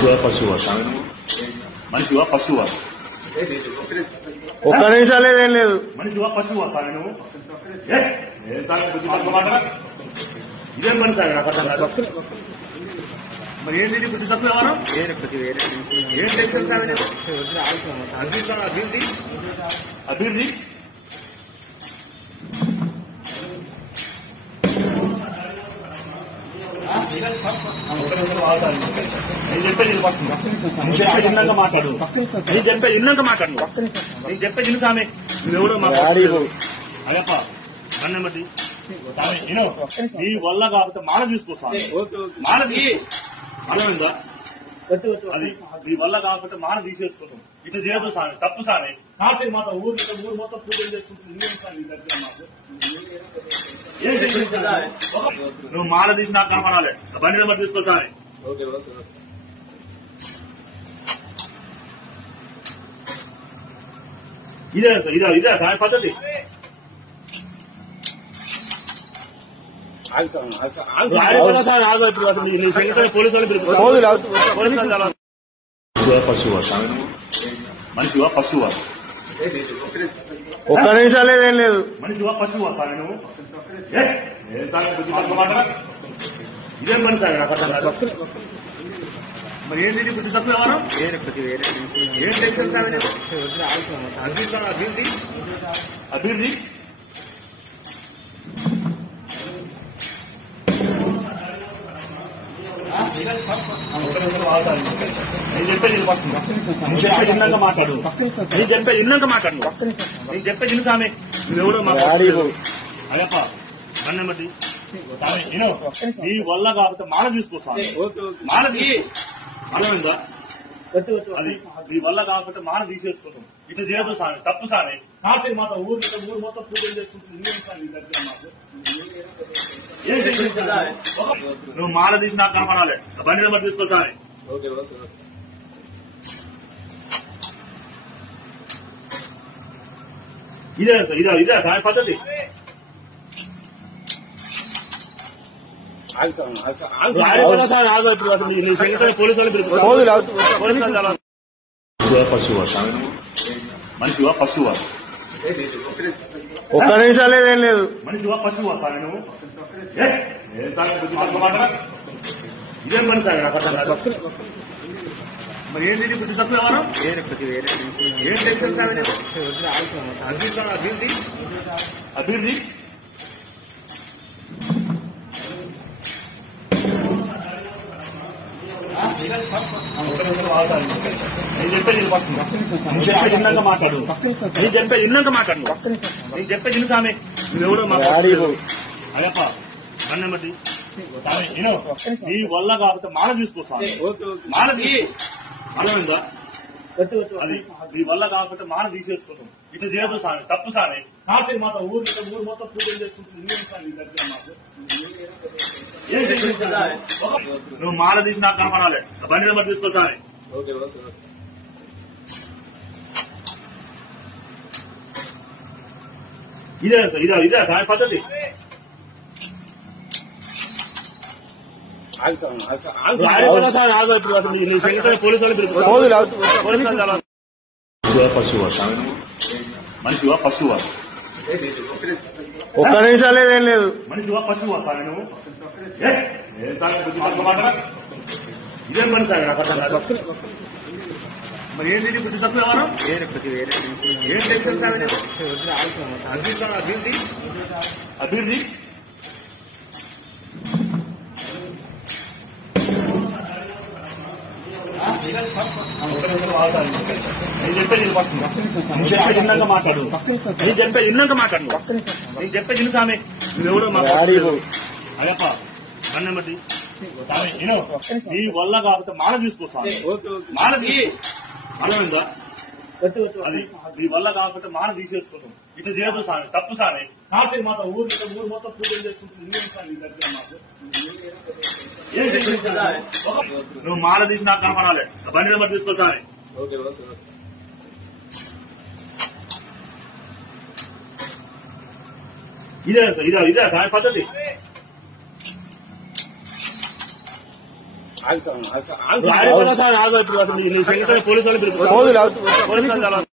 పశువా మనిషివా పశువా ఒక్క నిమిషం లేదేం లేదు. మనిషివా పశువా సామె నువ్వు ఇదేం పని సార్ నాకు అర్థం కాదు. మరి ఏంటి బుద్ధి తక్కువ ఎవరు ఏం టెన్షన్ సామె అభివృద్ధి అభివృద్ధి నేను చెప్పేది ఇన్నాక మాట్లాడు నేను చెప్పేది ఇన్నాక మాట్లాడు నేను చెప్పేది ఇన్ని సామె నువ్వెవడో మాట్లాడు అదేప అన్నమతి నీ వల్ల కాకపోతే మాల తీసుకోసాను మాలది అర్థమైందా అది నీ వల్ల కాకపోతే మాల తీసేసుకోసం ఇట్లా చేయదు సామె తప్పు సామె కార్తీక మాత ఊరు మొత్తం పూజలు చేసుకుంటుంది నీ దగ్గర మాకు నువ్వు మాల తీసి నాకు కాపాడాలి బండి నెంబర్ తీసుకోసారి ఇదే ఇదే సామె పద్ధతి పశువా మనిషివా పశువా ఒక్క నిమిషం లేదేం లేదు. మనిషివా పశువా సామె నువ్వు ఇదేం పని సార్ నాకు అర్థం కాదు. మరి ఏంటి బుద్ధి తక్కువ ఎవరు ఏం టెన్షన్ సామె అభివృద్ధి అభివృద్ధి నేను చెప్పేది ఇన్నాక మాట్లాడు నేను చెప్పేది ఇన్నాక మాట్లాడు నేను చెప్పేది ఇన్ని సామె నువ్వెవడో మాట్లాడు అదేప అన్నమతి నీ వల్ల కాకపోతే మాల తీసుకోసాను మాలది అర్థమైందా అది నీ వల్ల కాకపోతే మాల తీసేసుకోసం ఇట్లా చేయదు సామె తప్పు సామె కార్తీక మాత ఊరు మొత్తం పూజలు చేసుకుంటుంది నీ దగ్గర మాకు నువ్వు మాల తీసి నాకు కాపాడాలి బండి నెంబర్ తీసుకోసారి ఇదే సామె పద్ధతి పశువా సామె మనిషివా పశువా ఒక్క నిమిషం లేదేం లేదు. మనిషివా పశువా సామె నువ్వు ఇదేం పని సార్ నాకు అర్థం కాదు. మరి ఏంటి బుద్ధి తక్కువ ఎవరు ఏం టెన్షన్ సామె అభివృద్ధి అభివృద్ధి నేను చెప్పేది ఇన్నాక మాట్లాడు నేను చెప్పేది ఇన్నాక మాట్లాడు నేను చెప్పేది ఇన్ని సామె నువ్వెవడో మాట్లాడు అదేప అన్నమతి నీ వల్ల కాకపోతే మాల తీసుకోసాను మాలది అర్థమైందా అది నీ వల్ల కాకపోతే మాల తీసేసుకోసం ఇట్లా చేయదు సామె తప్పు సామె కార్తీక మాత ఊరు మొత్తం పూజలు చేసుకుంటుంది నీ దగ్గర మాకు నువ్వు మాల తీసి నాకు కాపాడాలి బండి నెంబర్ తీసుకోసారి ఇదే సామె పద్ధతి పశువా సామె మనిషివా పశువా ఒక్క నిమిషం లేదేం లేదు. మనిషివా పశువా సామె నువ్వు ఇదేం పని సార్ నాకు అర్థం కాదు. మరి ఏంటి బుద్ధి తక్కువ ఎవరు ఏం టెన్షన్ సామె అభివృద్ధి అభివృద్ధి నేను చెప్పేది ఇన్నాక మాట్లాడు నేను చెప్పేది ఇన్నాక మాట్లాడు నేను చెప్పేది ఇన్ని సామె నువ్వెవడో మాట్లాడు అదేప అన్నమతి నీ వల్ల కాకపోతే మాల తీసుకోసాను మాలది అర్థమైందా అది నీ వల్ల కాకపోతే మాల తీసేసుకోసం ఇట్లా చేయదు సామె తప్పు సామె కార్తీక మాత ఊరు మొత్తం పూజలు చేసుకుంటుంది నీ దగ్గర మాకు నువ్వు మాల తీసి నాకు కాపాడాలి బండి నెంబర్ తీసుకోసారి ఇదే సామె పద్ధతి ఆడిపోయినా సార్ ఆగో ఇప్పుడు అసలు నీ సంగీతం పోలీసు వాళ్ళు పోదులు పోలీసు వాళ్ళు